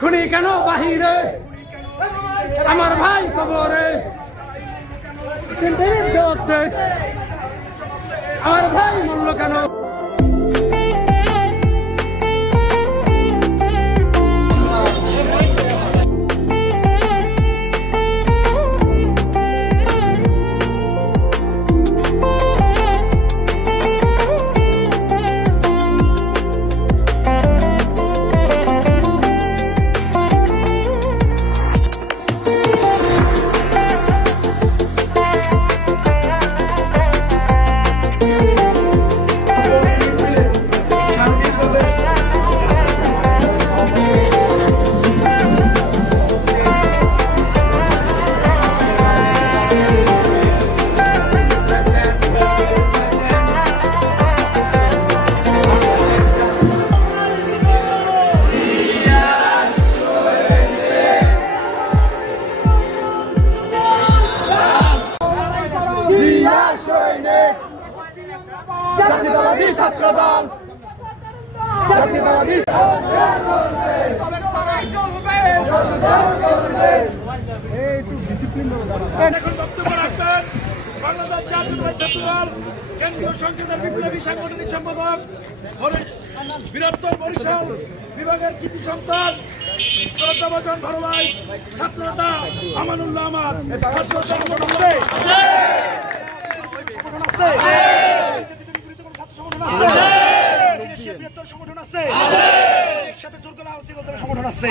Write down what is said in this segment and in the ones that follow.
খুনি কেন বাহিরে, আমার ভাই কবরে, জবাব দে, আমার ভাই মূল্য কেন। জাতীয়তাবাদী ছাত্রদল, জাতীয়তাবাদী এখন বক্তব্য রাখবেন বাংলাদেশ জাতীয়তাবাদী ছাত্রদল কেন্দ্রীয় সংসদের বিপ্লবী সাংগঠনিক সম্পাদক বৃহত্তর বরিশাল বিভাগের কৃতি সন্তান শ্রদ্ধাভাজন বড় ভাই ছাত্রনেতা আমানুল্লাহ আমার সংগঠন আছে, একসাথে জোরগোলা সংগঠন আছে,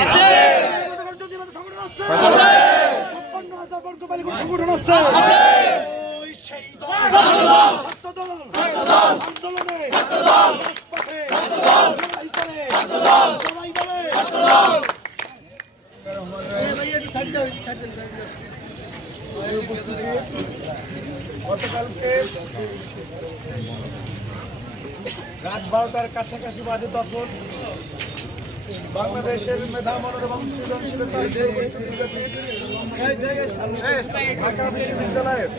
56,000 বর্গ বালিগুলো সংগঠন আছে, আন্দোলনে গতকালকে রাত 12টার কাছাকাছি বাজে তখন বাংলাদেশের মেধামনর এবং সৃজনশীলতার ঢাকা বিশ্ববিদ্যালয়ের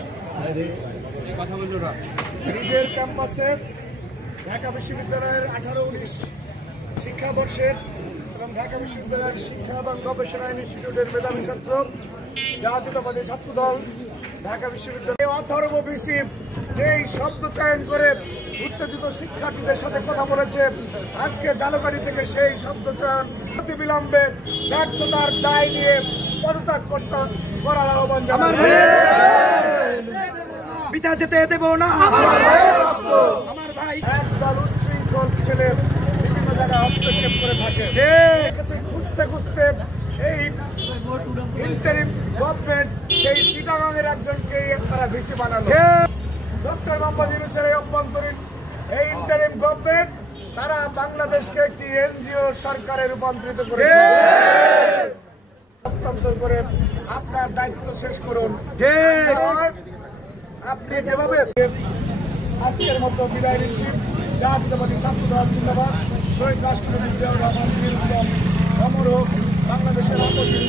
নিজের ক্যাম্পাসে ঢাকা বিশ্ববিদ্যালয়ের 18-19 শিক্ষাবর্ষের এবং ঢাকা বিশ্ববিদ্যালয়ের শিক্ষা এবং গবেষণা ইনস্টিটিউটের মেধাবী ছাত্র জাতীয়তাবাদী ছাত্রদল ঢাকা বিশ্ববিদ্যালয় অথর্ব বিসি যেই শব্দ চয়ন করে উত্তেজিত শিক্ষার্থীদের সাথে কথা বলেছে, আজকে জালকাঠি থেকে সেই শব্দ চয়ন অতিবিলম্বে ব্যর্থতার দায় নিয়ে পদত্যাগ করার আহ্বান জানাচ্ছি। পিতা যেতে দেব না, আমার ভাই একদল উচ্ছৃঙ্খল ছেলে বিভিন্ন জায়গায় হস্তক্ষেপ করে থাকে, খুঁজতে খুঁজতে এই ইন্টারিম গভর্নমেন্ট সেই চিটাগাংয়ের একজনকে তারা ভিসি বানালো। ডক্টর মোহাম্মদ ইউনূসের এই অভ্যন্তরীণ এই ইন্টারিম গভর্নমেন্ট তারা বাংলাদেশকে একটি এনজিও সরকারে রূপান্তরিত করে হস্তান্তর করে আপনার দায়িত্ব শেষ করুন। আপনি যেভাবে আজকের মতো বিদায় নিচ্ছি, জাতীয়তাবাদী ছাত্রদল জিন্দাবাদ, শহীদ রাষ্ট্রপতি জিয়াউর রহমান অমর হোক, বাংলাদেশের অপশীল